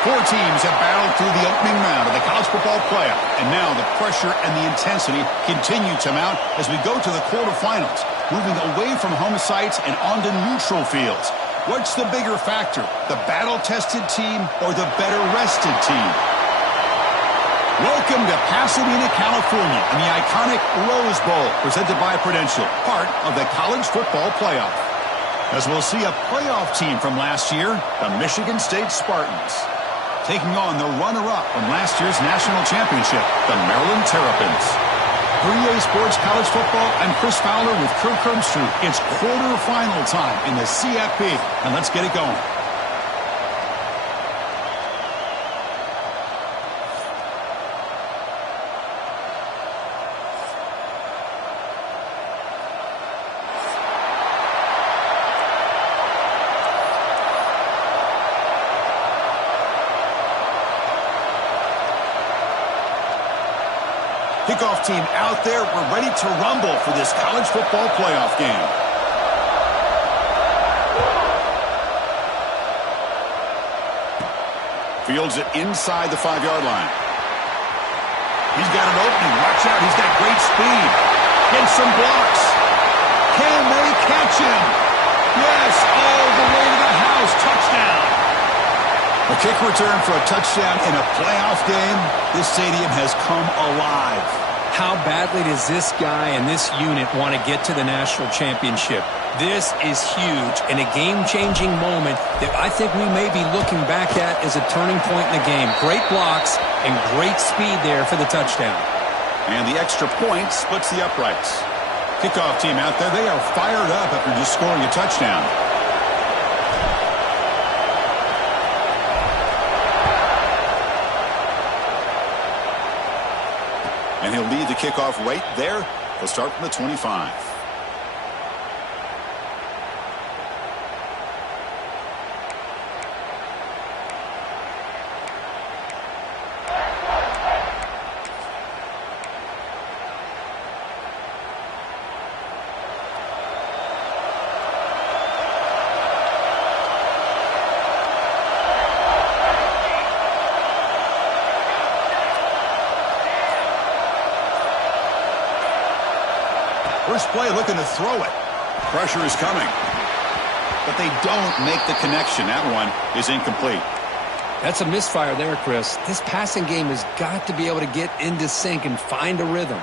Four teams have battled through the opening round of the college football playoff, and now the pressure and the intensity continue to mount as we go to the quarterfinals, moving away from home sites and onto neutral fields. What's the bigger factor, the battle-tested team or the better-rested team? Welcome to Pasadena, California, and the iconic Rose Bowl, presented by Prudential, part of the college football playoff. As we'll see a playoff team from last year, the Michigan State Spartans, taking on the runner-up from last year's national championship, the Maryland Terrapins. For EA Sports College Football, I'm Chris Fowler with Kirk Herbstreit. It's quarterfinal time in the CFP, and let's get it going. Kickoff team out there. We're ready to rumble for this college football playoff game. Fields it inside the 5-yard line. He's got an opening. Watch out. He's got great speed. Gets some blocks. Can they catch him? Yes, all the way to the house. Touchdown. A kick return for a touchdown in a playoff game. This stadium has come alive. How badly does this guy and this unit want to get to the national championship? This is huge and a game-changing moment that I think we may be looking back at as a turning point in the game. Great blocks and great speed there for the touchdown. And the extra point splits the uprights. Kickoff team out there, they are fired up after just scoring a touchdown. And he'll lead the kickoff right there. He'll start from the 25. First play looking to throw it. Pressure is coming. But they don't make the connection. That one is incomplete. That's a misfire there, Chris. This passing game has got to be able to get into sync and find a rhythm.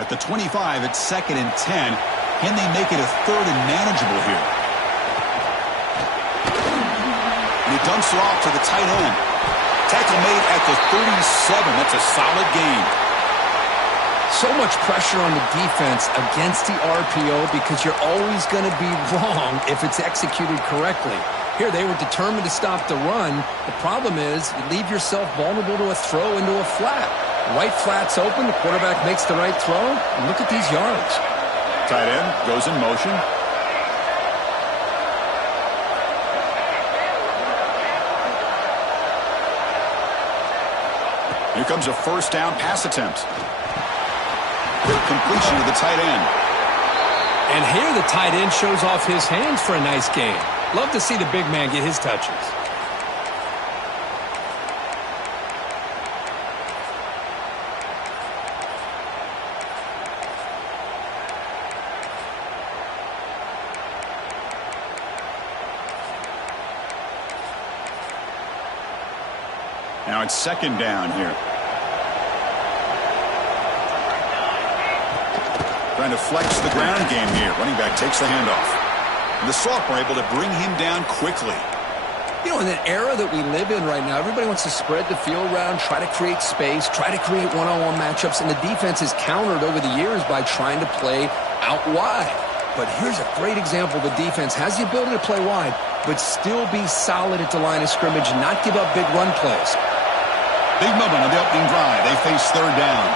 At the 25, it's 2nd and 10. Can they make it a 3rd and manageable here? And he dumps it off to the tight end. Tackle made at the 37. That's a solid gain. So much pressure on the defense against the RPO because you're always going to be wrong if it's executed correctly. Here, they were determined to stop the run. The problem is you leave yourself vulnerable to a throw into a flat. Right flat's open. The quarterback makes the right throw. And look at these yards. Tight end goes in motion. Here comes a first down pass attempt. Quick completion to the tight end. And here the tight end shows off his hands for a nice game. Love to see the big man get his touches. Now it's 2nd down here. Trying to flex the ground game here. Running back takes the handoff. And the sophomore able to bring him down quickly. You know, in the era that we live in right now, everybody wants to spread the field around, try to create space, try to create one-on-one matchups, and the defense is countered over the years by trying to play out wide. But here's a great example. The defense has the ability to play wide, but still be solid at the line of scrimmage and not give up big run plays. Big moment on the opening drive. They face 3rd down.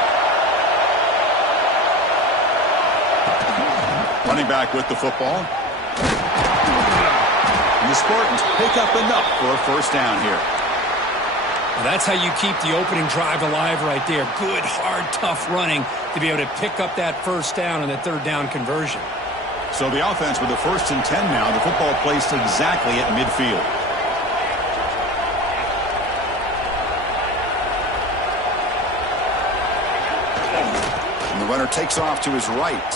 Running back with the football. And the Spartans pick up enough for a first down here. Well, that's how you keep the opening drive alive right there. Good, hard, tough running to be able to pick up that first down and the 3rd down conversion. So the offense with the 1st and 10 now. The football placed exactly at midfield. And the runner takes off to his right.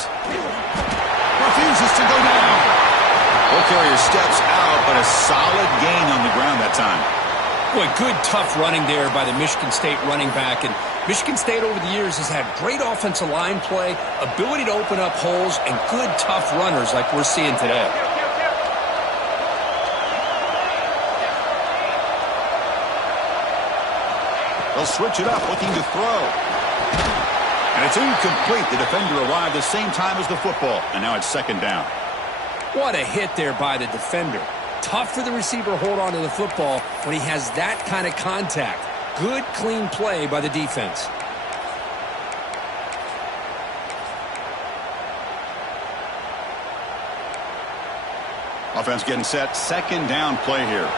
Refuses to go down. Ball carrier steps out, but a solid gain on the ground that time. Boy, good, tough running there by the Michigan State running back. And Michigan State over the years has had great offensive line play, ability to open up holes, and good, tough runners like we're seeing today. They'll switch it up, looking to throw. And it's incomplete. The defender arrived the same time as the football, and now it's 2nd down. What a hit there by the defender. Tough for the receiver to hold on to the football when he has that kind of contact. Good, clean play by the defense. Offense getting set. 2nd down play here.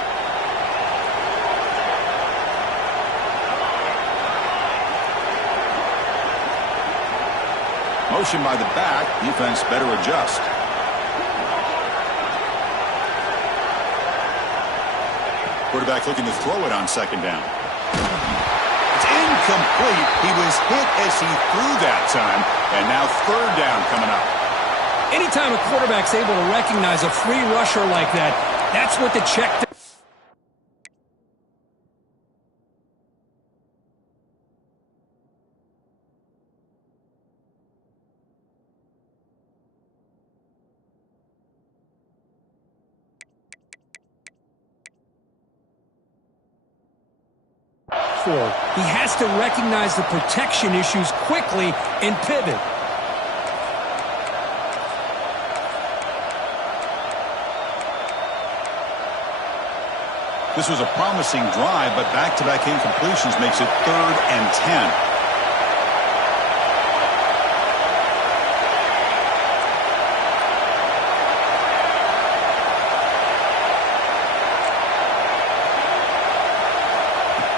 Motion by the back. Defense better adjust. Quarterback looking to throw it on 2nd down. It's incomplete. He was hit as he threw that time. And now 3rd down coming up. Anytime a quarterback's able to recognize a free rusher like that, that's what the check does. He has to recognize the protection issues quickly and pivot. This was a promising drive, but back-to-back incompletions makes it 3rd and 10.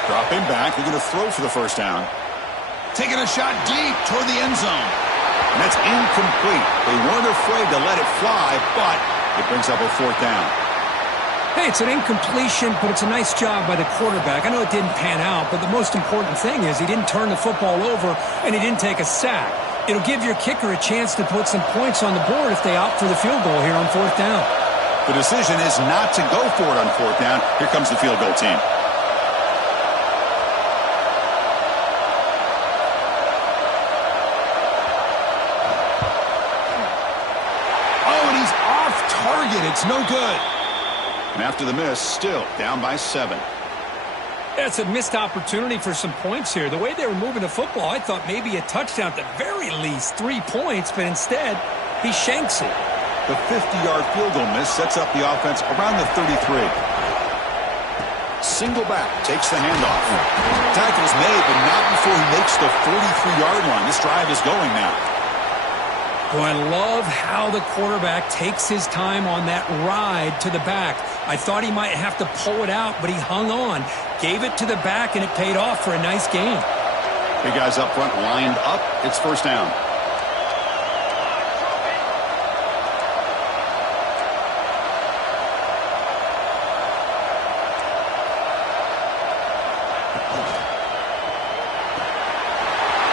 Dropping back, they're going to throw for the 1st down. Taking a shot deep toward the end zone. And that's incomplete. They weren't afraid to let it fly, but it brings up a 4th down. Hey, it's an incompletion, but it's a nice job by the quarterback. I know it didn't pan out, but the most important thing is he didn't turn the football over and he didn't take a sack. It'll give your kicker a chance to put some points on the board if they opt for the field goal here on 4th down. The decision is not to go for it on 4th down. Here comes the field goal team. It's no good. And after the miss, still down by 7. That's a missed opportunity for some points here. The way they were moving the football, I thought maybe a touchdown at the very least, 3 points, but instead, he shanks it. The 50-yard field goal miss sets up the offense around the 33. Single back, takes the handoff. Tackle's made, but not before he makes the 43-yard line. This drive is going now. Boy, I love how the quarterback takes his time on that ride to the back. I thought he might have to pull it out, but he hung on, gave it to the back, and it paid off for a nice gain. Big guys up front lined up. It's 1st down.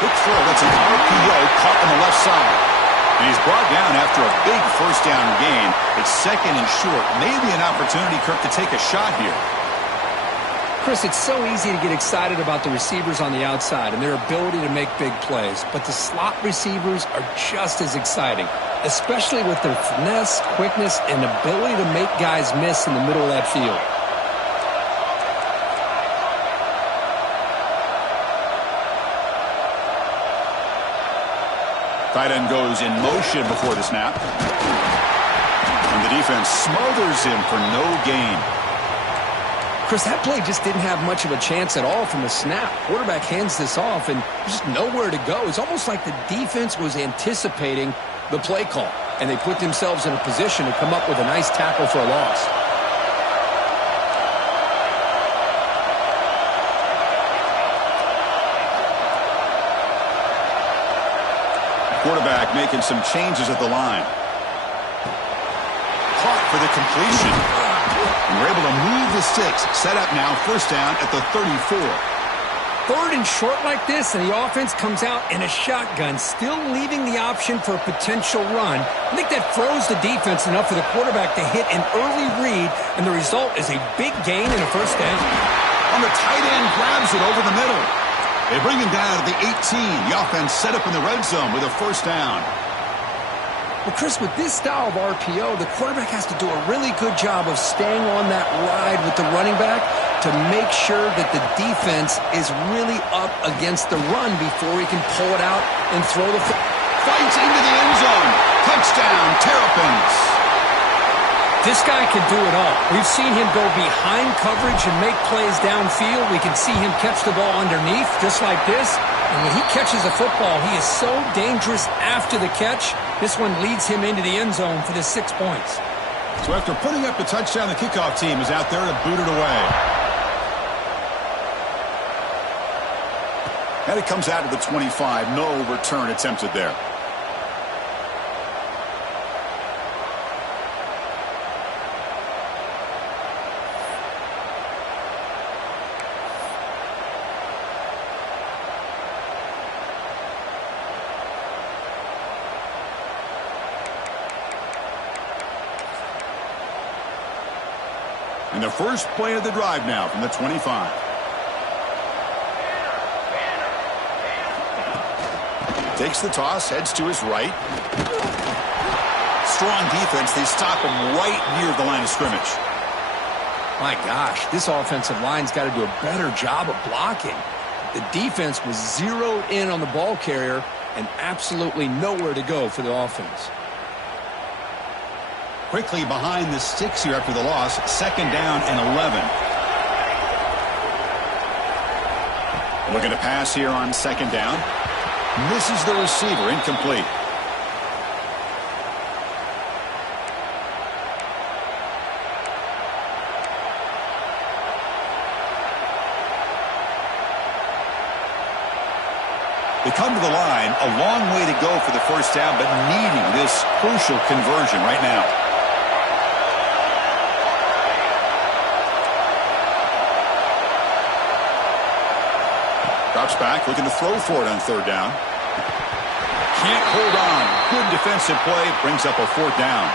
Quick throw. That's an RPO caught on the left side. And he's brought down after a big 1st down gain. It's 2nd and short. Maybe an opportunity, Kirk, to take a shot here. Chris, it's so easy to get excited about the receivers on the outside and their ability to make big plays. But the slot receivers are just as exciting, especially with their finesse, quickness, and ability to make guys miss in the middle of that field. Tight end goes in motion before the snap. And the defense smothers him for no gain. Chris, that play just didn't have much of a chance at all from the snap. Quarterback hands this off, and there's just nowhere to go. It's almost like the defense was anticipating the play call, and they put themselves in a position to come up with a nice tackle for a loss. Quarterback making some changes at the line. for the completion. And we're able to move the sticks. Set up now, first down at the 34. Third and short like this, and the offense comes out in a shotgun, still leaving the option for a potential run. I think that froze the defense enough for the quarterback to hit an early read, and the result is a big gain and a first down. On the tight end, grabs it over the middle. They bring him down to the 18. The offense set up in the red zone with a first down. Well, Chris, with this style of RPO, the quarterback has to do a really good job of staying on that ride with the running back to make sure that the defense is really up against the run before he can pull it out and throw the fights into the end zone. Touchdown, Terps. This guy can do it all. We've seen him go behind coverage and make plays downfield. We can see him catch the ball underneath just like this. And when he catches a football, he is so dangerous after the catch. This one leads him into the end zone for the 6 points. So after putting up the touchdown, the kickoff team is out there to boot it away. And it comes out of the 25. No return attempted there. And the first play of the drive now from the 25. Takes the toss, heads to his right. Strong defense. They stop him right near the line of scrimmage. My gosh, this offensive line's got to do a better job of blocking. The defense was zeroed in on the ball carrier and absolutely nowhere to go for the offense. Quickly behind the sticks here after the loss. Second down and 11. Looking to pass here on second down. Misses the receiver. Incomplete. They come to the line. A long way to go for the first down, but needing this crucial conversion right now. Drops back, looking to throw for it on third down. Can't hold on. Good defensive play, brings up a fourth down.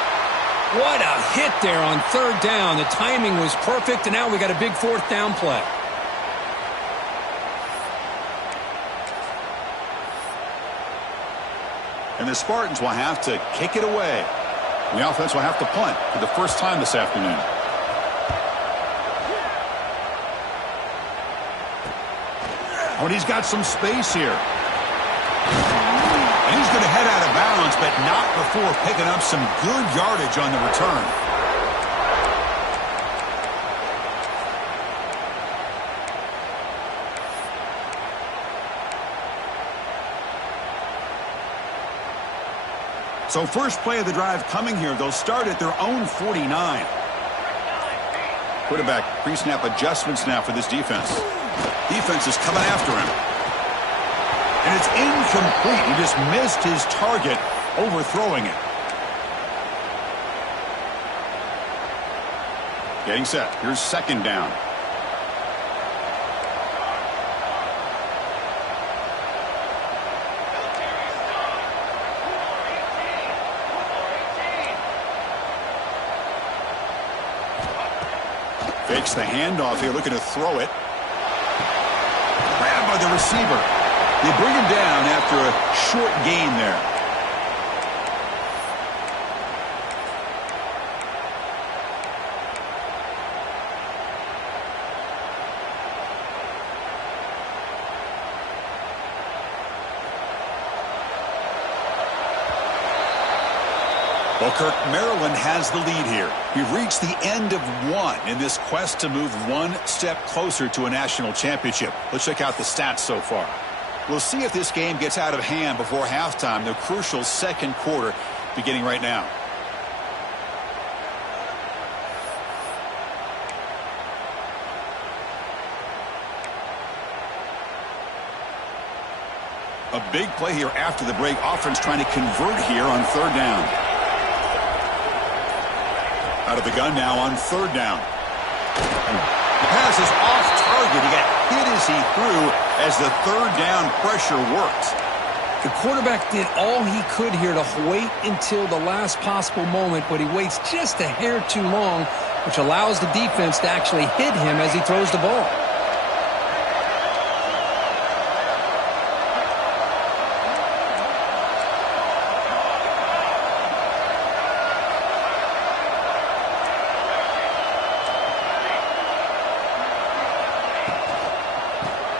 What a hit there on third down. The timing was perfect, and now we got a big fourth down play. And the Spartans will have to kick it away. And the offense will have to punt for the first time this afternoon. Oh, and he's got some space here. And he's going to head out of bounds, but not before picking up some good yardage on the return. So first play of the drive coming here. They'll start at their own 49. Quarterback pre-snap adjustments now for this defense. Defense is coming after him. And it's incomplete. He just missed his target, overthrowing it. Getting set. Here's second down. Fakes the handoff here, looking to throw it. Grabbed by the receiver. They bring him down after a short gain there. Well, Kirk, Maryland has the lead here. We've reached the end of one in this quest to move one step closer to a national championship. Let's check out the stats so far. We'll see if this game gets out of hand before halftime, the crucial second quarter beginning right now. A big play here after the break. Offense trying to convert here on third down. Out of the gun now on third down. The pass is off target. He got hit as he threw as the third down pressure worked. The quarterback did all he could here to wait until the last possible moment, but he waits just a hair too long, which allows the defense to actually hit him as he throws the ball.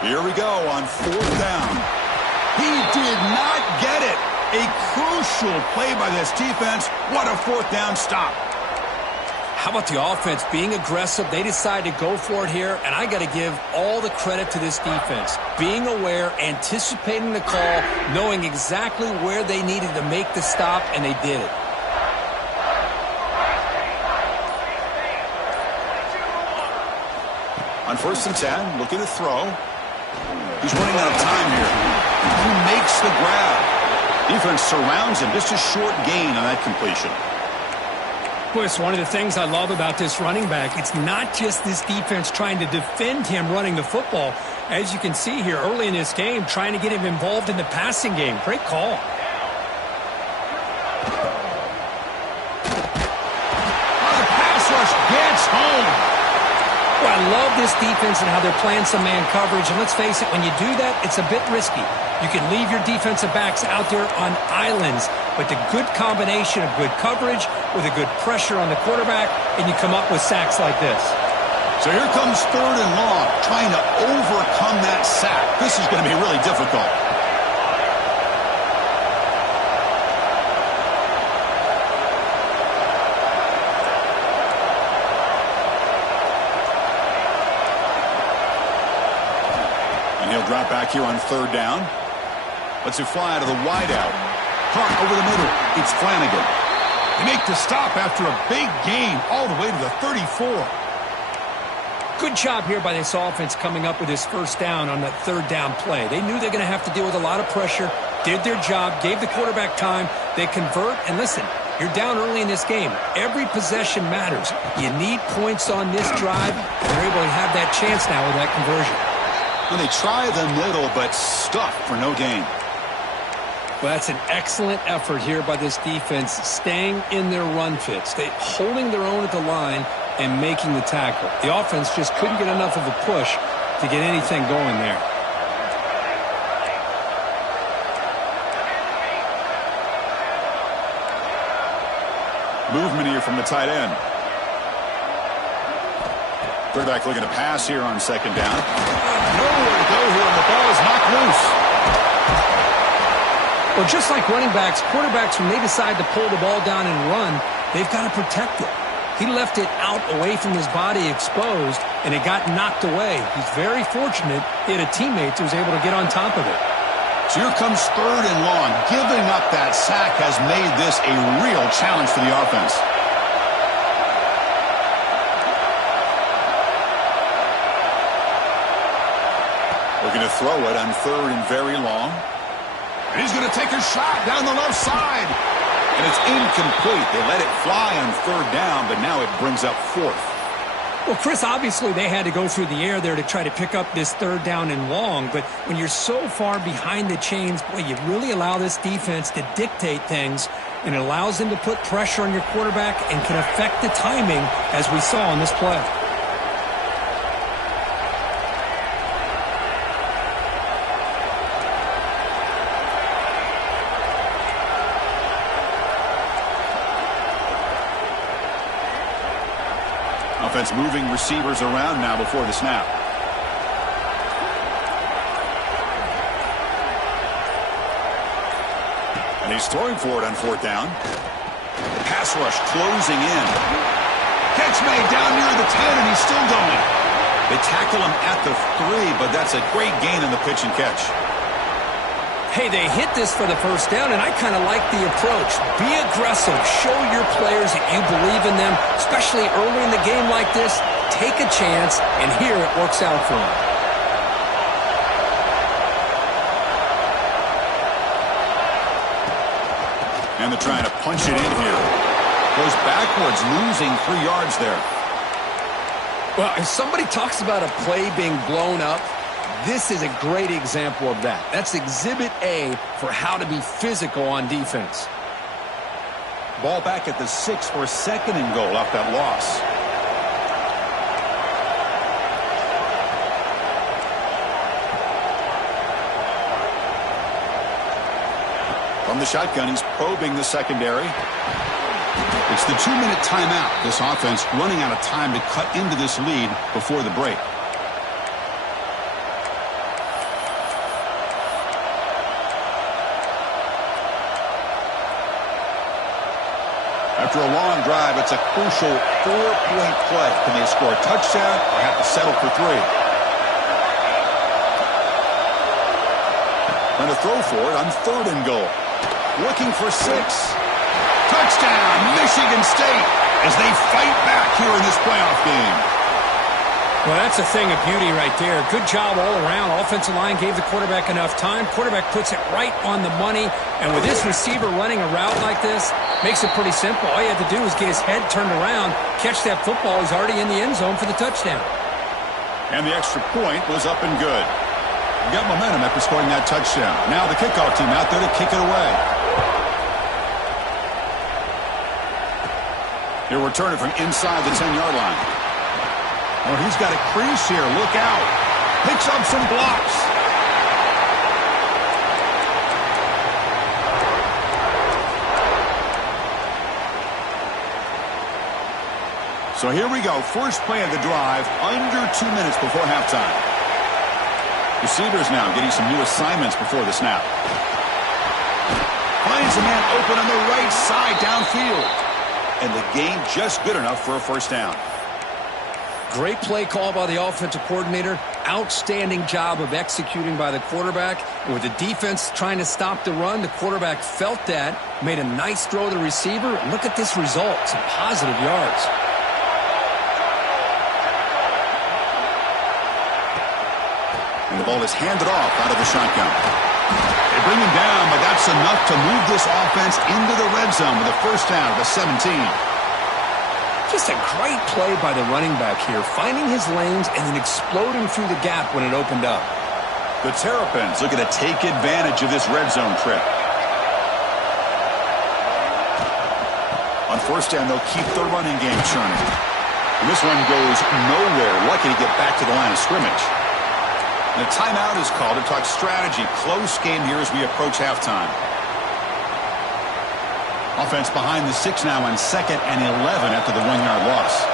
Here we go on fourth down. He did not get it. A crucial play by this defense. What a fourth down stop. How about the offense being aggressive? They decided to go for it here, and I got to give all the credit to this defense. Being aware, anticipating the call, knowing exactly where they needed to make the stop, and they did it. On 1st and 10, looking to throw. He's running out of time here. He makes the grab. Defense surrounds him. Just a short gain on that completion. Boy, it's one of the things I love about this running back. It's not just this defense trying to defend him running the football. As you can see here early in this game, trying to get him involved in the passing game. Great call. The pass rush gets home. Well, I love this defense and how they're playing some man coverage. And let's face it, when you do that, it's a bit risky. You can leave your defensive backs out there on islands, but the good combination of good coverage with a good pressure on the quarterback, and you come up with sacks like this. So here comes third and long, trying to overcome that sack. This is going to be really difficult. He'll drop back here on third down. Lets it fly out of the wideout. Hart over the middle. It's Flanagan. They make the stop after a big gain all the way to the 34. Good job here by this offense coming up with his first down on that third down play. They knew they're going to have to deal with a lot of pressure, did their job, gave the quarterback time. They convert, and listen, you're down early in this game. Every possession matters. You need points on this drive. They're able to have that chance now with that conversion. When they try the middle, but stuffed for no gain. Well, that's an excellent effort here by this defense, staying in their run fits. They holding their own at the line and making the tackle. The offense just couldn't get enough of a push to get anything going there. Movement here from the tight end. Quarterback looking to pass here on second down. Nowhere to go here, and the ball is knocked loose. Well, just like running backs, quarterbacks, when they decide to pull the ball down and run, they've got to protect it. He left it out away from his body exposed, and it got knocked away. He's very fortunate he had a teammate who was able to get on top of it. So here comes third and long. Giving up that sack has made this a real challenge for the offense. Looking to throw it on third and very long. And he's going to take a shot down the left side. And it's incomplete. They let it fly on third down, but now it brings up fourth. Well, Chris, obviously they had to go through the air there to try to pick up this third down and long. But when you're so far behind the chains, boy, you really allow this defense to dictate things. And it allows them to put pressure on your quarterback and can affect the timing, as we saw on this play. Offense moving receivers around now before the snap. And he's throwing for it on fourth down. Pass rush closing in. Catch made down near the 10, and he's still going. They tackle him at the 3, but that's a great gain in the pitch and catch. Hey, they hit this for the first down, and I kind of like the approach. Be aggressive. Show your players that you believe in them, especially early in the game like this. Take a chance, and here it works out for them. And they're trying to punch it in here. Goes backwards, losing 3 yards there. Well, if somebody talks about a play being blown up, this is a great example of that. That's exhibit A for how to be physical on defense. Ball back at the 6 for 2nd and goal off that loss. From the shotgun, he's probing the secondary. It's the 2-minute timeout. This offense running out of time to cut into this lead before the break. After a long drive, it's a crucial 4-point play. Can they score a touchdown or have to settle for 3? Going to throw for it on 3rd and goal. Looking for 6. Touchdown, Michigan State, as they fight back here in this playoff game. Well, that's a thing of beauty right there. Good job all around. Offensive line gave the quarterback enough time. Quarterback puts it right on the money. And with this receiver running a route like this, makes it pretty simple. All you had to do was get his head turned around, catch that football. He's already in the end zone for the touchdown. And the extra point was up and good. Got momentum after scoring that touchdown. Now the kickoff team out there to kick it away. He'll return it from inside the 10-yard line. Oh, he's got a crease here. Look out. Picks up some blocks. So here we go. First play of the drive, under 2 minutes before halftime. Receivers now getting some new assignments before the snap. Finds a man open on the right side downfield. And the game just good enough for a first down. Great play call by the offensive coordinator. Outstanding job of executing by the quarterback. And with the defense trying to stop the run, the quarterback felt that, made a nice throw to the receiver. And look at this result. Some positive yards. And the ball is handed off out of the shotgun. They bring him down, but that's enough to move this offense into the red zone with a first down at the 17. Just a great play by the running back here, finding his lanes and then exploding through the gap when it opened up. The Terrapins looking to take advantage of this red zone trip. On first down, they'll keep the running game churning. And this one goes nowhere. Lucky to get back to the line of scrimmage. And a timeout is called to talk strategy. Close game here as we approach halftime. Offense behind the 6 now on 2nd and 11 after the 1-yard loss.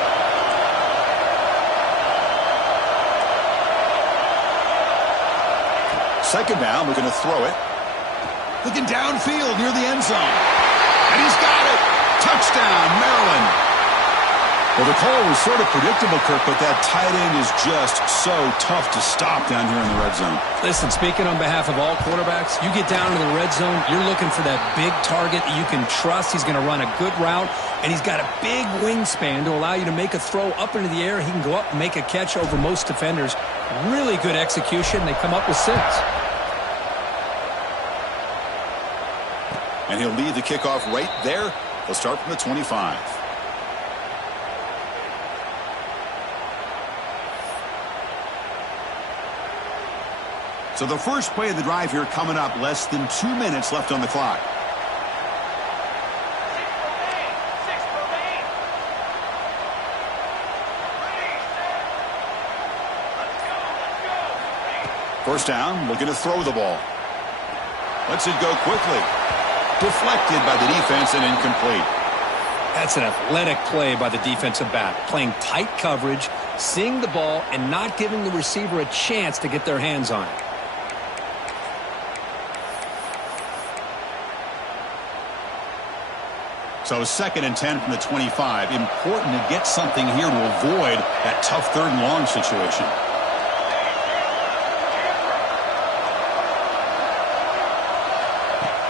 Second down, we're going to throw it. Looking downfield near the end zone. And he's got it. Touchdown, Maryland. Well, the call was sort of predictable, Kirk, but that tight end is just so tough to stop down here in the red zone. Listen, speaking on behalf of all quarterbacks, you get down to the red zone, you're looking for that big target that you can trust. He's going to run a good route, and he's got a big wingspan to allow you to make a throw up into the air. He can go up and make a catch over most defenders. Really good execution. They come up with 6. And he'll lead the kickoff right there. They'll start from the 25. So the first play of the drive here coming up, less than 2 minutes left on the clock. First down, looking to throw the ball. Lets it go quickly. Deflected by the defense and incomplete. That's an athletic play by the defensive back. Playing tight coverage, seeing the ball, and not giving the receiver a chance to get their hands on it. So 2nd and 10 from the 25. Important to get something here to avoid that tough 3rd and long situation.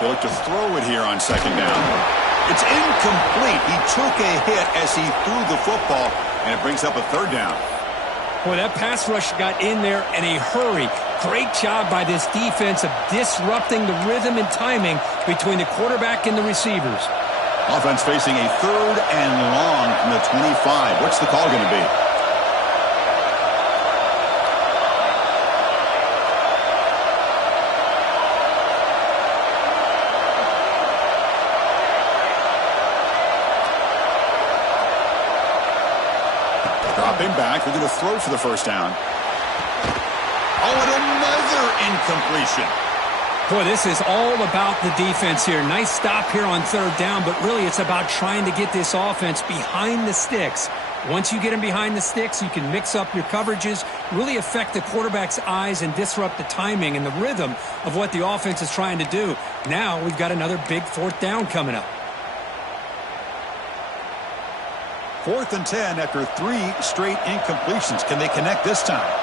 They look to throw it here on 2nd down. It's incomplete. He took a hit as he threw the football, and it brings up a 3rd down. Boy, that pass rush got in there in a hurry. Great job by this defense of disrupting the rhythm and timing between the quarterback and the receivers. Offense facing a 3rd and long from the 25. What's the call going to be? Dropping back. We're going to throw for the first down. Oh, and another incompletion. Boy, this is all about the defense here. Nice stop here on 3rd down, but really it's about trying to get this offense behind the sticks. Once you get them behind the sticks, you can mix up your coverages, really affect the quarterback's eyes and disrupt the timing and the rhythm of what the offense is trying to do. Now we've got another big 4th down coming up. 4th and 10 after 3 straight incompletions. Can they connect this time?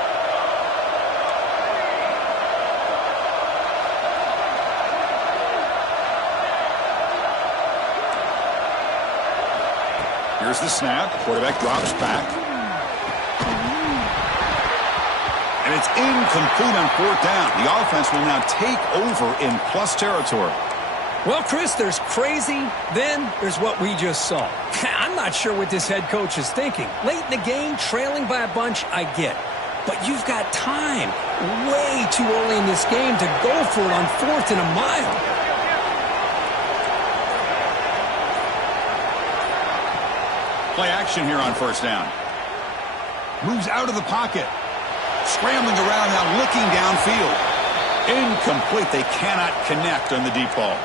Here's the snap. Quarterback drops back. And it's incomplete on 4th down. The offense will now take over in plus territory. Well, Chris, there's crazy, then there's what we just saw. I'm not sure what this head coach is thinking. Late in the game, trailing by a bunch, I get. But you've got time, way too early in this game to go for it on 4th and a mile. Play action here on 1st down. Moves out of the pocket. Scrambling around now, looking downfield. Incomplete. They cannot connect on the deep ball.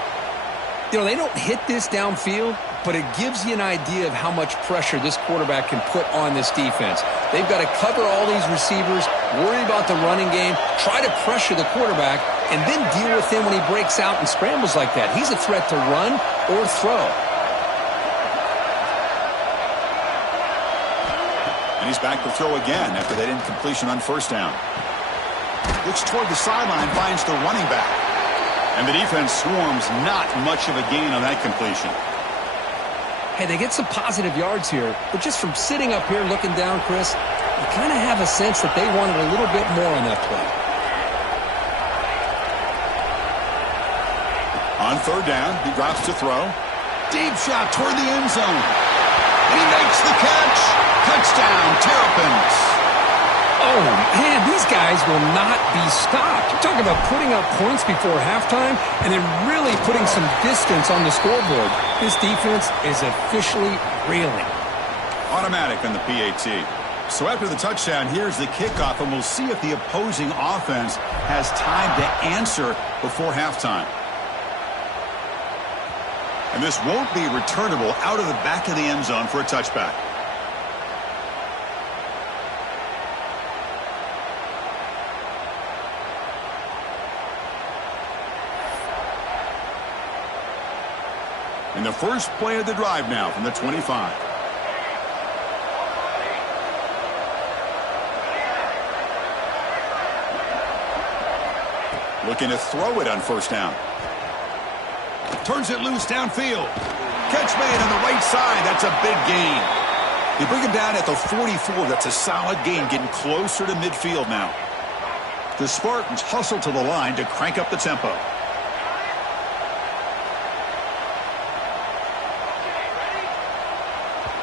You know, they don't hit this downfield, but it gives you an idea of how much pressure this quarterback can put on this defense. They've got to cover all these receivers, worry about the running game, try to pressure the quarterback, and then deal with him when he breaks out and scrambles like that. He's a threat to run or throw. And he's back to throw again after that incompletion on 1st down. Looks toward the sideline, finds the running back. And the defense swarms, not much of a gain on that completion. Hey, they get some positive yards here, but just from sitting up here looking down, Chris, you kind of have a sense that they wanted a little bit more on that play. On 3rd down, he drops to throw. Deep shot toward the end zone. And he makes the catch. Touchdown, Terps. Oh, man, these guys will not be stopped. You're talking about putting up points before halftime and then really putting some distance on the scoreboard. This defense is officially reeling. Automatic on the PAT. So after the touchdown, here's the kickoff, and we'll see if the opposing offense has time to answer before halftime. And this won't be returnable out of the back of the end zone for a touchback. And the first play of the drive now from the 25. Looking to throw it on 1st down. Turns it loose downfield. Catch made on the right side. That's a big gain. You bring him down at the 44. That's a solid gain, getting closer to midfield now. The Spartans hustle to the line to crank up the tempo.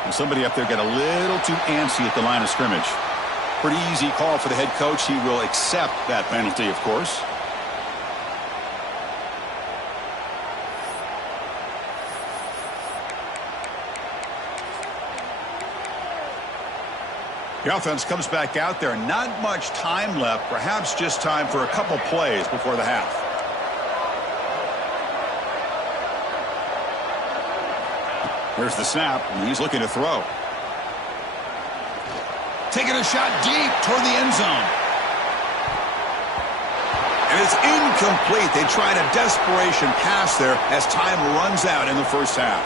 And somebody up there got a little too antsy at the line of scrimmage. Pretty easy call for the head coach. He will accept that penalty, of course. The offense comes back out there. Not much time left. Perhaps just time for a couple plays before the half. Here's the snap, and he's looking to throw. Taking a shot deep toward the end zone. And it's incomplete. They tried a desperation pass there as time runs out in the first half.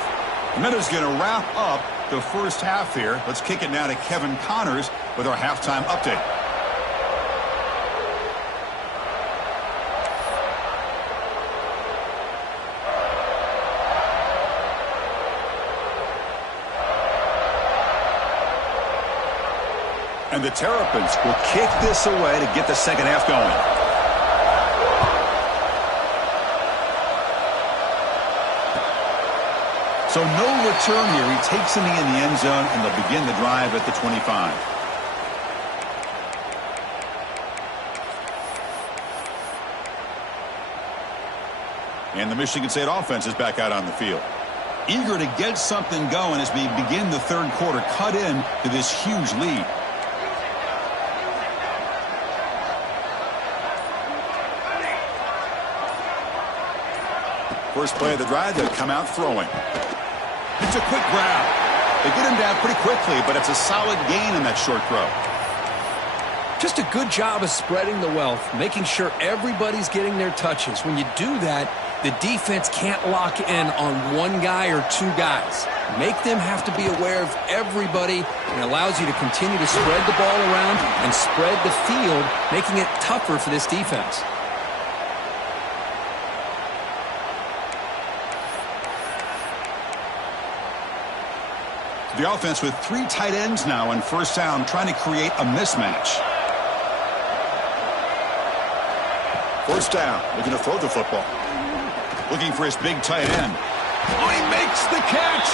And that is going to wrap up the first half here. Let's kick it now to Kevin Connors with our halftime update. And the Terrapins will kick this away to get the second half going. So no return here. He takes him in the end zone, and they'll begin the drive at the 25. And the Michigan State offense is back out on the field. Eager to get something going as we begin the third quarter, cut in to this huge lead. First play of the drive, they'll come out throwing. It's a quick grab. They get him down pretty quickly, but it's a solid gain in that short throw. Just a good job of spreading the wealth, making sure everybody's getting their touches. When you do that, the defense can't lock in on one guy or two guys. Make them have to be aware of everybody, and allows you to continue to spread the ball around and spread the field, making it tougher for this defense. The offense with three tight ends now on first down, trying to create a mismatch. First down, looking to throw the football. Looking for his big tight end. Oh, he makes the catch!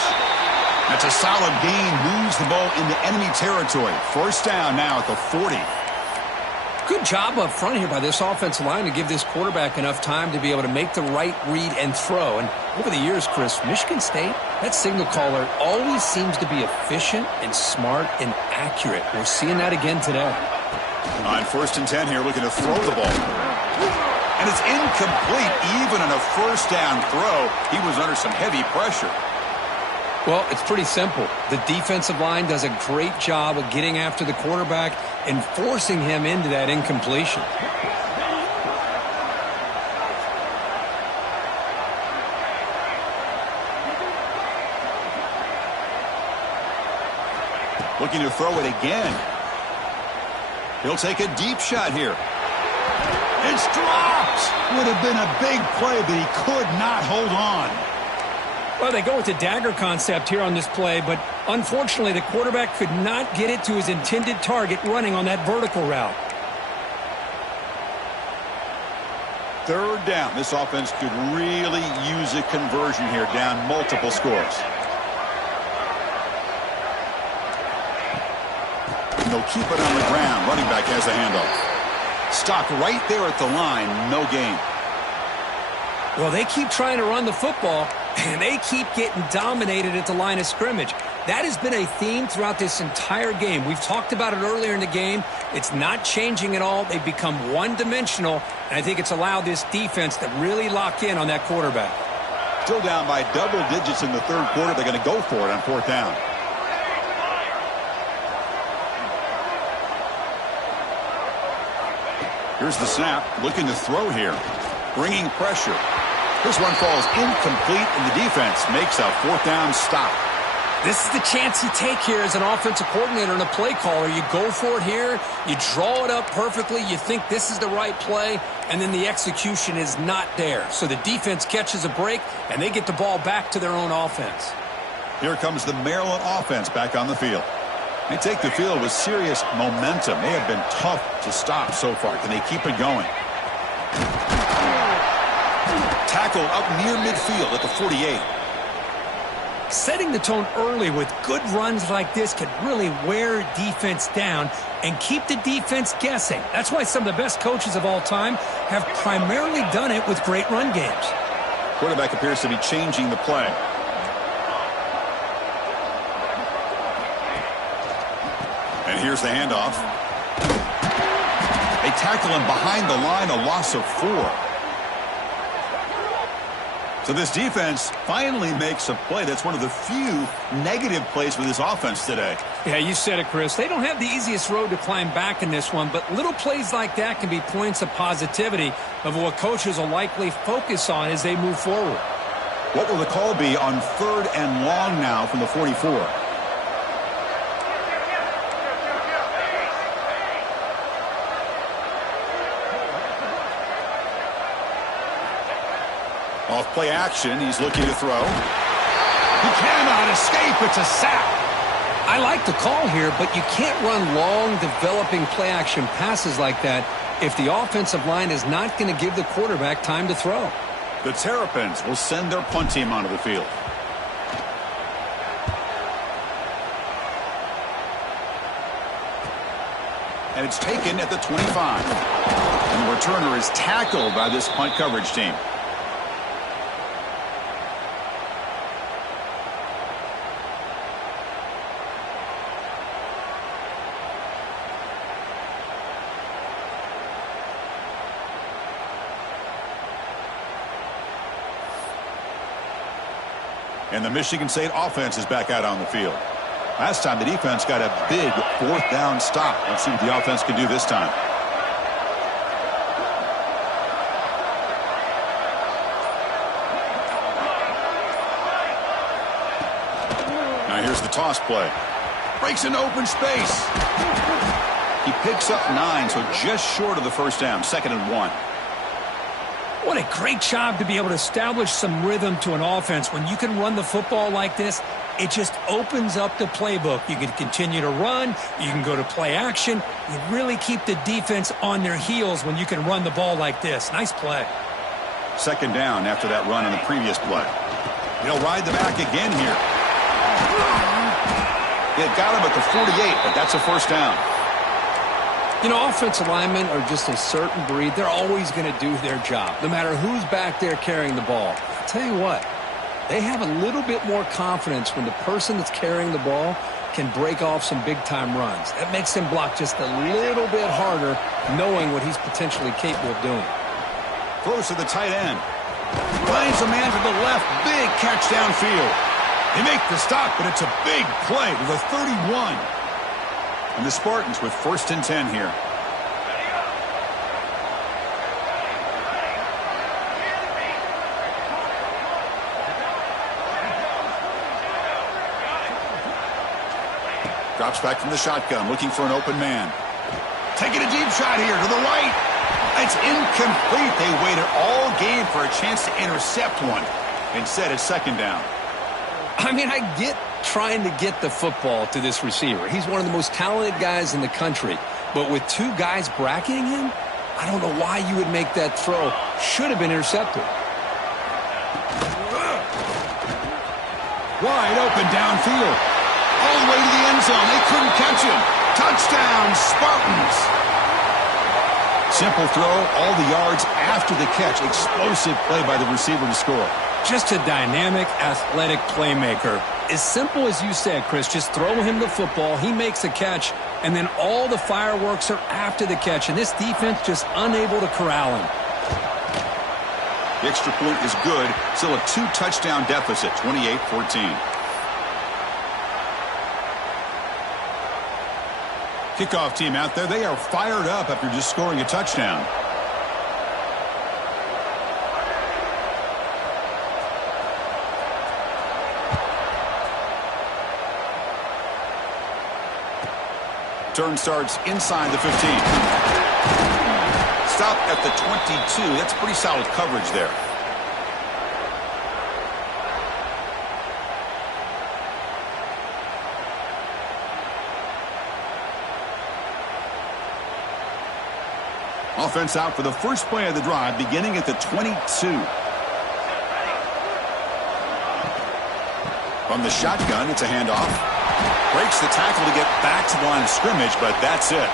That's a solid gain, moves the ball into enemy territory. First down now at the 40. Good job up front here by this offensive line to give this quarterback enough time to be able to make the right read and throw. And over the years, Chris, Michigan State, that signal caller always seems to be efficient and smart and accurate. We're seeing that again today. On first and 10 here, looking to throw the ball. And it's incomplete. Even on a first down throw, he was under some heavy pressure. Well, it's pretty simple. The defensive line does a great job of getting after the quarterback and forcing him into that incompletion. Looking to throw it again. He'll take a deep shot here. It's dropped. Would have been a big play, but he could not hold on. Well, they go with the dagger concept here on this play, but unfortunately the quarterback could not get it to his intended target running on that vertical route. Third down. This offense could really use a conversion here, down multiple scores. And they'll keep it on the ground. Running back has the handoff. Stopped right there at the line. No gain. Well, they keep trying to run the football, and they keep getting dominated at the line of scrimmage. That has been a theme throughout this entire game. We've talked about it earlier in the game. It's not changing at all. They've become one-dimensional, and I think it's allowed this defense to really lock in on that quarterback. Still down by double digits in the third quarter. They're going to go for it on fourth down. Here's the snap. Looking to throw here. Bringing pressure. This one falls incomplete, and the defense makes a fourth down stop. This is the chance you take here as an offensive coordinator and a play caller. You go for it here. You draw it up perfectly. You think this is the right play, and then the execution is not there. So the defense catches a break, and they get the ball back to their own offense. Here comes the Maryland offense back on the field. They take the field with serious momentum. They have been tough to stop so far. Can they keep it going? Tackle up near midfield at the 48. Setting the tone early with good runs like this could really wear defense down and keep the defense guessing. That's why some of the best coaches of all time have primarily done it with great run games. Quarterback appears to be changing the play. And here's the handoff. They tackle him behind the line, a loss of 4. So this defense finally makes a play. That's one of the few negative plays for this offense today. Yeah, you said it, Chris. They don't have the easiest road to climb back in this one, but little plays like that can be points of positivity of what coaches will likely focus on as they move forward. What will the call be on third and long now from the 44? Off play action, he's looking to throw. He cannot escape. It's a sack. I like the call here, but you can't run long, developing play action passes like that if the offensive line is not going to give the quarterback time to throw. The Terrapins will send their punt team onto the field. and it's taken at the 25. And the returner is tackled by this punt coverage team. And the Michigan State offense is back out on the field. Last time the defense got a big fourth down stop. Let's see what the offense can do this time. Now here's the toss play. Breaks into open space. He picks up 9, so just short of the first down. 2nd and 1. What a great job to be able to establish some rhythm to an offense. When you can run the football like this, it just opens up the playbook. You can continue to run. You can go to play action. You really keep the defense on their heels when you can run the ball like this. Nice play. 2nd down after that run on the previous play. He'll ride the back again here. It got him at the 48, but that's a first down. You know, offensive linemen are just a certain breed. They're always going to do their job, no matter who's back there carrying the ball. I'll tell you what, they have a little bit more confidence when the person that's carrying the ball can break off some big-time runs. That makes them block just a little bit harder, knowing what he's potentially capable of doing. Throws to the tight end. Finds a man to the left. Big catch downfield. They make the stop, but it's a big play to the 31. And the Spartans with 1st and 10 here. Drops back from the shotgun, looking for an open man. Taking a deep shot here to the right. It's incomplete. They waited all game for a chance to intercept one. Instead, it's 2nd down. I mean, I get trying to get the football to this receiver. He's one of the most talented guys in the country. But with 2 guys bracketing him, I don't know why you would make that throw. Should have been intercepted. Wide open downfield. All the way to the end zone. They couldn't catch him. Touchdown, Spartans. Simple throw, all the yards after the catch. Explosive play by the receiver to score. Just a dynamic, athletic playmaker. As simple as you said, Chris, just throw him the football, he makes a catch, and then all the fireworks are after the catch, and this defense just unable to corral him. The extra point is good. Still a 2-touchdown deficit, 28-14. Kickoff team out there, they are fired up after just scoring a touchdown. Turn starts inside the 15. Stop at the 22. That's pretty solid coverage there. Offense out for the first play of the drive, beginning at the 22. From the shotgun, it's a handoff. Breaks the tackle to get back to the line of scrimmage, but that's it.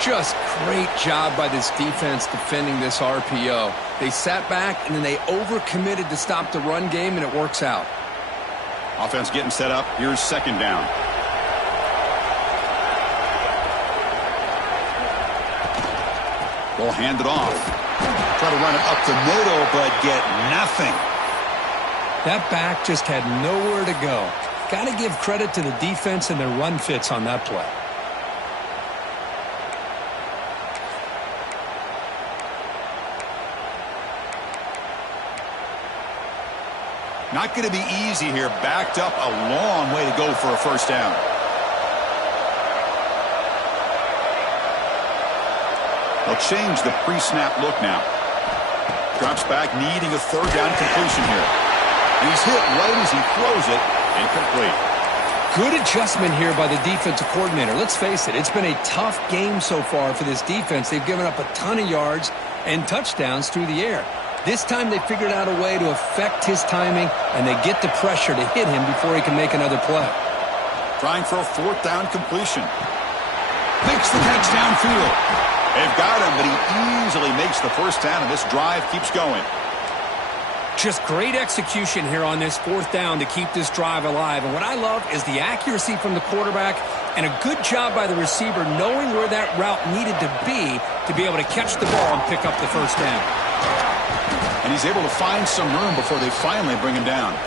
Just great job by this defense defending this RPO. They sat back, and then they overcommitted to stop the run game, and it works out. Offense getting set up. Here's 2nd down. They'll hand it off. Try to run it up the middle, but get nothing. That back just had nowhere to go. Got to give credit to the defense and their run fits on that play. Not going to be easy here. Backed up a long way to go for a first down. They'll change the pre-snap look now. Drops back, needing a 3rd down completion here. And he's hit right as he throws it. Incomplete. Good adjustment here by the defensive coordinator. Let's face it, it's been a tough game so far for this defense. They've given up a ton of yards and touchdowns through the air. This time they figured out a way to affect his timing, and they get the pressure to hit him before he can make another play. Trying for a 4th down completion. Makes the catch downfield. They've got him, but he easily makes the first down, and this drive keeps going. Just great execution here on this fourth down to keep this drive alive. And what I love is the accuracy from the quarterback and a good job by the receiver knowing where that route needed to be able to catch the ball and pick up the first down. And he's able to find some room before they finally bring him down.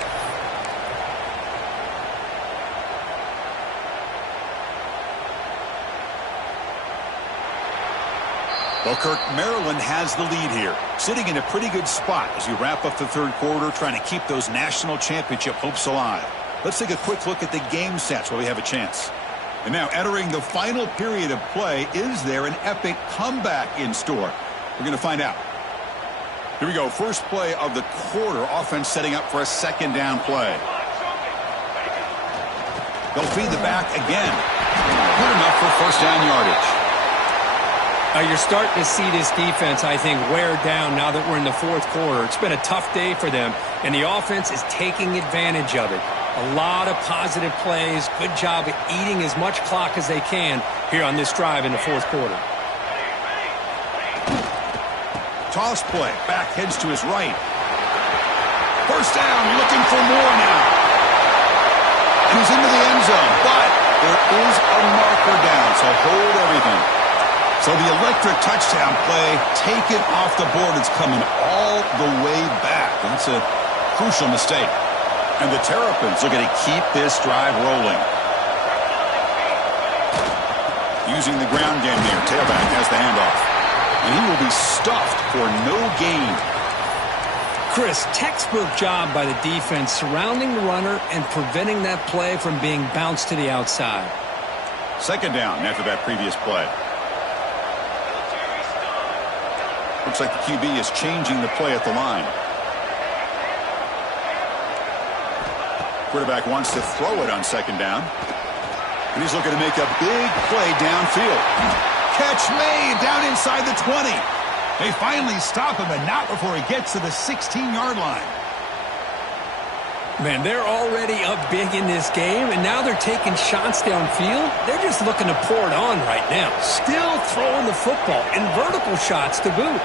Well, Kirk, Maryland has the lead here, sitting in a pretty good spot as you wrap up the third quarter, trying to keep those national championship hopes alive. Let's take a quick look at the game stats while we have a chance. And now entering the final period of play, is there an epic comeback in store? We're going to find out. Here we go. First play of the quarter. Offense setting up for a second down play. They'll feed the back again. Good enough for first down yardage. You're starting to see this defense, I think, wear down now that we're in the fourth quarter. It's been a tough day for them, and the offense is taking advantage of it. A lot of positive plays. Good job at eating as much clock as they can here on this drive in the fourth quarter. Toss play. Back heads to his right. First down. Looking for more now. And he's into the end zone, but there is a marker down, so hold everything. So the electric touchdown play taken off the board. It's coming all the way back. That's a crucial mistake. And the Terrapins are going to keep this drive rolling. Using the ground game here. Tailback has the handoff. And he will be stuffed for no gain. Chris, textbook job by the defense surrounding the runner and preventing that play from being bounced to the outside. Second down after that previous play. Looks like the QB is changing the play at the line. Quarterback wants to throw it on second down. And he's looking to make a big play downfield. Catch made down inside the 20. They finally stop him, but not before he gets to the 16-yard line. Man, they're already up big in this game, and now they're taking shots downfield. They're just looking to pour it on right now. Still throwing the football, and vertical shots to boot.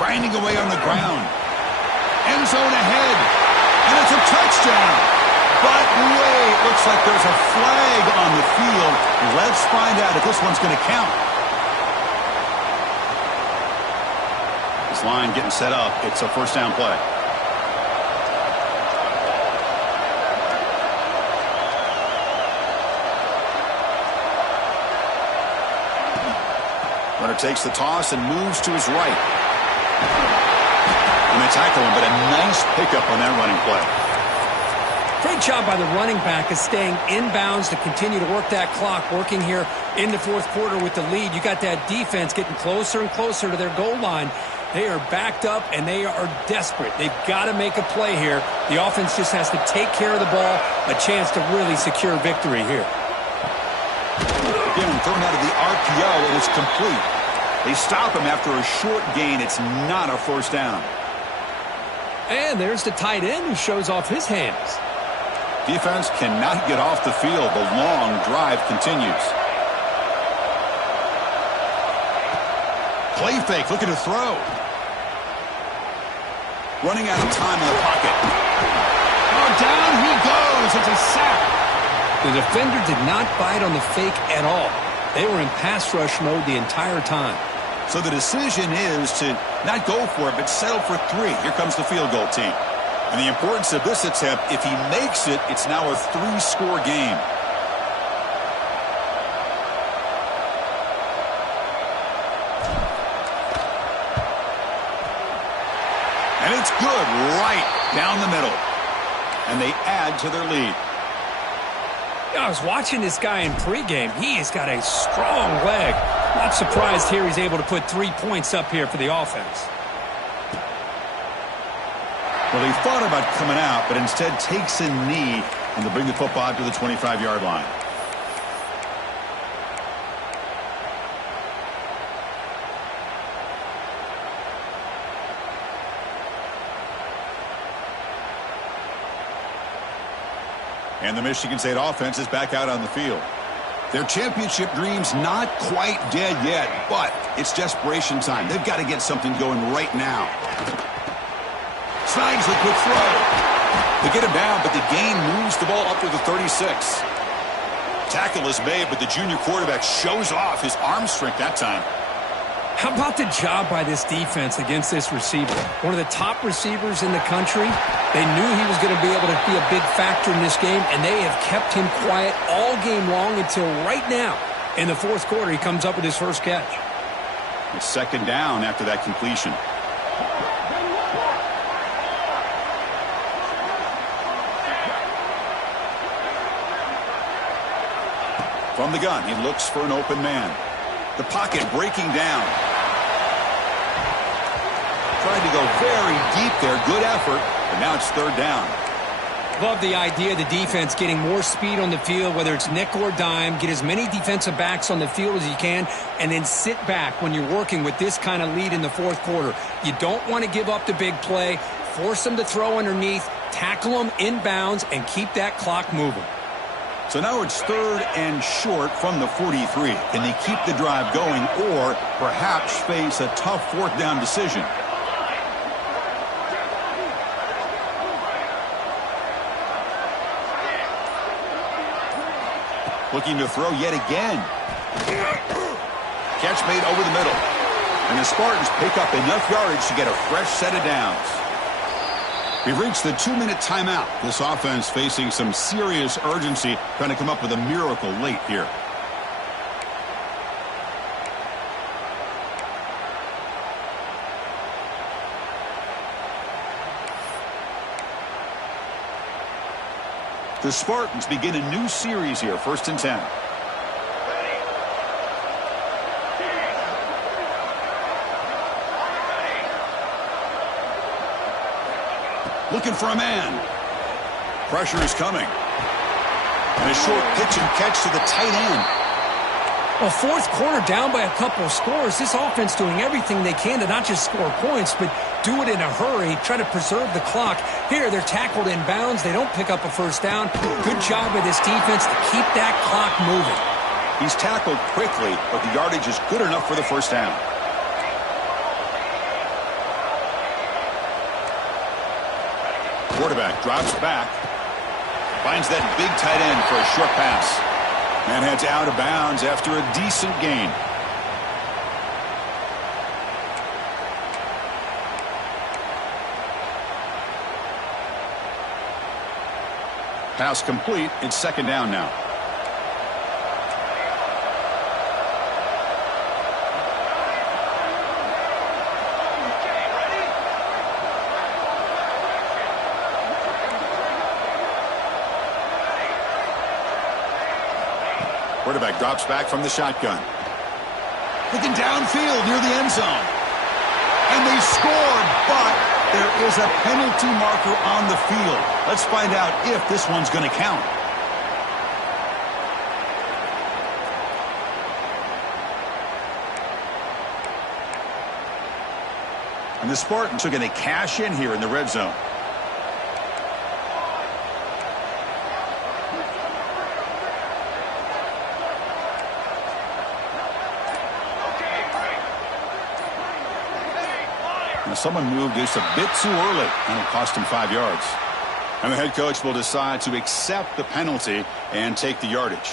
Grinding away on the ground. End zone ahead. And it's a touchdown. But wait, looks like there's a flag on the field. Let's find out if this one's going to count. This line getting set up. It's a first down play. Runner takes the toss and moves to his right. And they tackle him, but a nice pickup on that running play. Great job by the running back of staying inbounds to continue to work that clock, working here in the fourth quarter with the lead. You got that defense getting closer and closer to their goal line. They are backed up, and they are desperate. They've got to make a play here. The offense just has to take care of the ball, a chance to really secure victory here. Again, thrown out of the RPO, and it's complete. They stop him after a short gain. It's not a first down. And there's the tight end who shows off his hands. Defense cannot get off the field. The long drive continues. Play fake, looking to throw. Running out of time in the pocket. Oh, down he goes. It's a sack. The defender did not bite on the fake at all. They were in pass rush mode the entire time. So the decision is to not go for it, but settle for 3. Here comes the field goal team. And the importance of this attempt, if he makes it, it's now a 3-score game. And it's good right down the middle. And they add to their lead. I was watching this guy in pregame. He has got a strong leg. Not surprised here he's able to put 3 points up here for the offense. Well, he thought about coming out, but instead takes a knee and to bring the football out to the 25-yard line. And the Michigan State offense is back out on the field. Their championship dream's not quite dead yet, but it's desperation time. They've got to get something going right now. Snags the quick throw. They get him down, but the gain moves the ball up to the 36. Tackle is made, but the junior quarterback shows off his arm strength that time. How about the job by this defense against this receiver? One of the top receivers in the country. They knew he was going to be able to be a big factor in this game, and they have kept him quiet all game long until right now. In the fourth quarter, he comes up with his first catch. It's second down after that completion. From the gun, he looks for an open man. The pocket breaking down. Tried to go very deep there. Good effort, but now it's third down. Love the idea of the defense getting more speed on the field, whether it's nickel or dime. Get as many defensive backs on the field as you can, and then sit back when you're working with this kind of lead in the fourth quarter. You don't want to give up the big play. Force them to throw underneath, tackle them inbounds, and keep that clock moving. So now it's third and short from the 43. Can they keep the drive going or perhaps face a tough fourth down decision? Looking to throw yet again. Catch made over the middle. And the Spartans pick up enough yardage to get a fresh set of downs. We've reached the 2-minute timeout. This offense facing some serious urgency, trying to come up with a miracle late here. The Spartans begin a new series here, 1st and 10. Looking for a man. Pressure is coming. And a short pitch and catch to the tight end. Well, fourth quarter down by a couple of scores. This offense doing everything they can to not just score points, but do it in a hurry, try to preserve the clock. Here, they're tackled in bounds. They don't pick up a first down. Good job by this defense to keep that clock moving. He's tackled quickly, but the yardage is good enough for the first down. Quarterback drops back. Finds that big tight end for a short pass. And heads out of bounds after a decent gain. Pass complete. It's second down now. Quarterback drops back from the shotgun. Looking downfield near the end zone. And they scored, but there is a penalty marker on the field. Let's find out if this one's going to count. And the Spartans are going to cash in here in the red zone. Now someone moved this a bit too early, and it cost him 5 yards. And the head coach will decide to accept the penalty and take the yardage.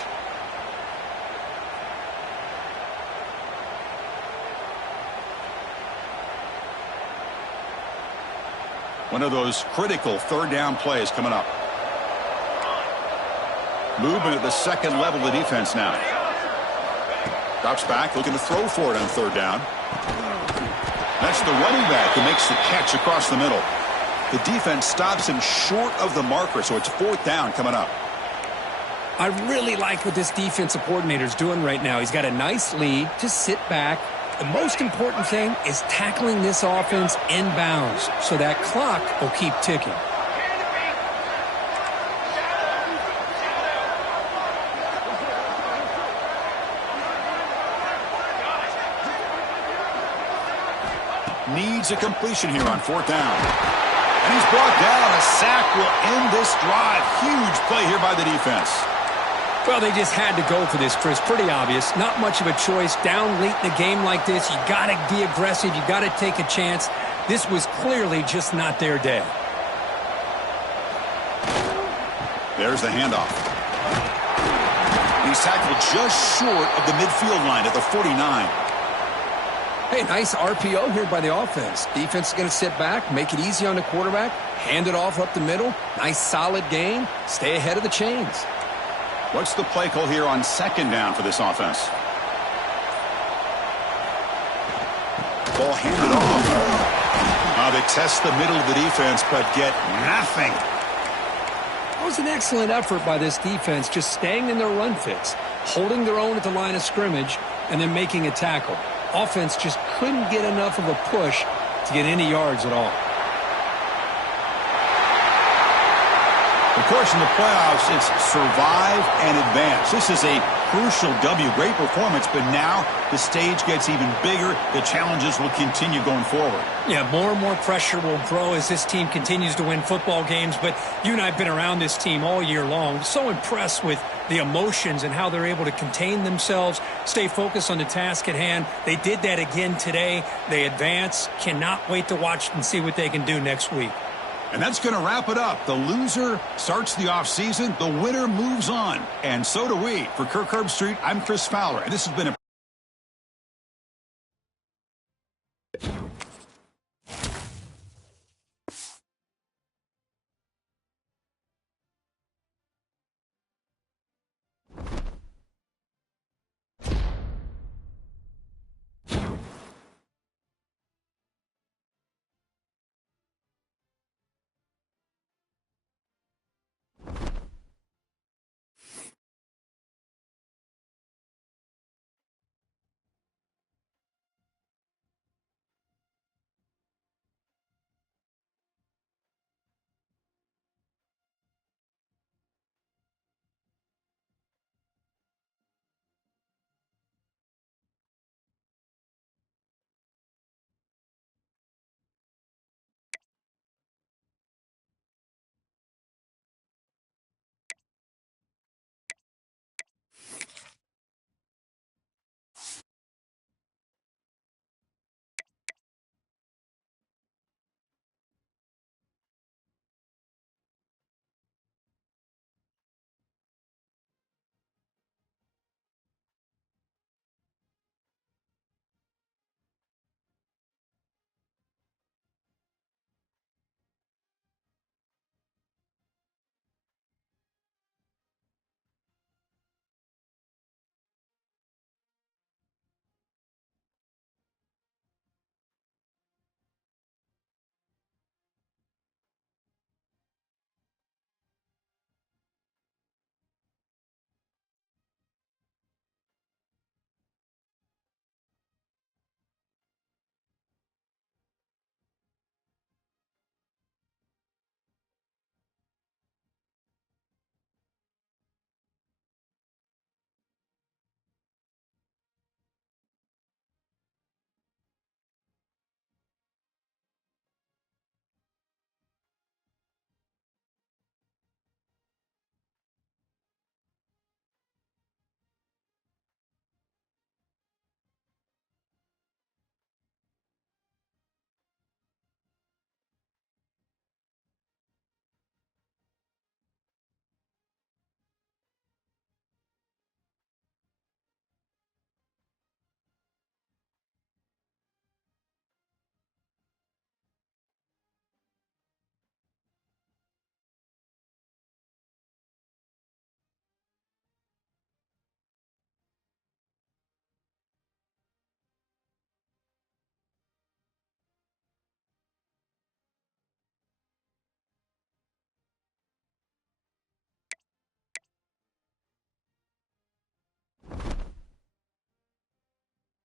One of those critical third down plays coming up. Movement at the second level of the defense now. Drops back, looking to throw for it on third down. That's the running back who makes the catch across the middle. The defense stops him short of the marker, so it's fourth down coming up. I really like what this defensive coordinator is doing right now. He's got a nice lead. Just sit back. The most important thing is tackling this offense inbounds, so that clock will keep ticking. Needs a completion here on fourth down. And he's brought down. A sack will end this drive. Huge play here by the defense. Well, they just had to go for this, Chris. Pretty obvious. Not much of a choice. Down late in a game like this, you got to be aggressive. You got to take a chance. This was clearly just not their day. There's the handoff. He's tackled just short of the midfield line at the 49. Hey, nice RPO here by the offense. Defense is going to sit back, make it easy on the quarterback, hand it off up the middle. Nice solid gain. Stay ahead of the chains. What's the play call here on second down for this offense? Ball handed off. They test the middle of the defense, but get nothing. That was an excellent effort by this defense, just staying in their run fits, holding their own at the line of scrimmage, and then making a tackle. Offense just couldn't get enough of a push to get any yards at all. Of course, in the playoffs, it's survive and advance. This is a crucial W. Great performance, but now the stage gets even bigger. The challenges will continue going forward. Yeah, more and more pressure will grow as this team continues to win football games, but you and I have been around this team all year long. So impressed with the emotions and how they're able to contain themselves, stay focused on the task at hand. They did that again today. They advance. Cannot wait to watch and see what they can do next week. And that's going to wrap it up. The loser starts the offseason. The winner moves on. And so do we. For Kirk Herbstreit, I'm Chris Fowler. And this has been a